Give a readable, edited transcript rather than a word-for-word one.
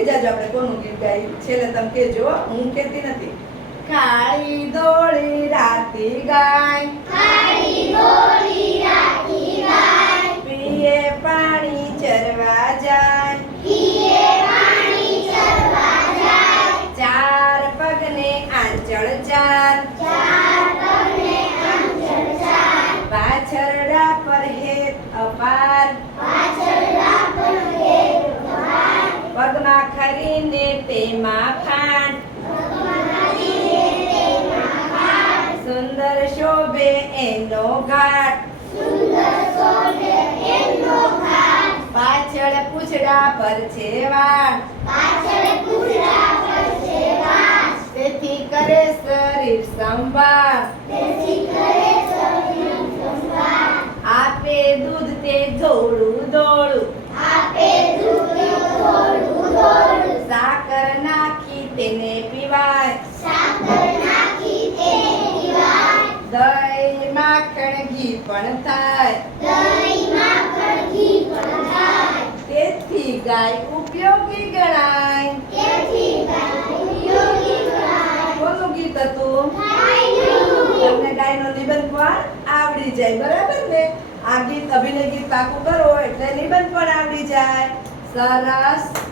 ઓળખી જાજો આપણે કોનું ગીત ગાયું છેલ્લે તમે કહેજો હું કહેતી નથી કાળી દોડી રાતી ગાય પીએ પાણી ચરવા જાય ચાર પગને આંચળ ચાર પાછળડા પર હેત અપાર પગમાં ખરીને તેમાં ખાંડ સુંદર શોભે એનો ઘાટ પાછળ પૂછડા પર છે વાળ તેથી કરે શરીર સંભાળ આપે દૂધ તે દોડું સાકર નાખી તેને પીવાય દહીં માખણ ઘી પણ થાય તેથી ગાય ઉપયોગી ગણાય કોનું ગીત હતું તમને ગાયનો નિબંધ પણ આવડી જાય બરાબર ને આ ગીત અભિનય ગીત પાકું કરો એટલે નિબંધ પણ આવડી જાય સરસ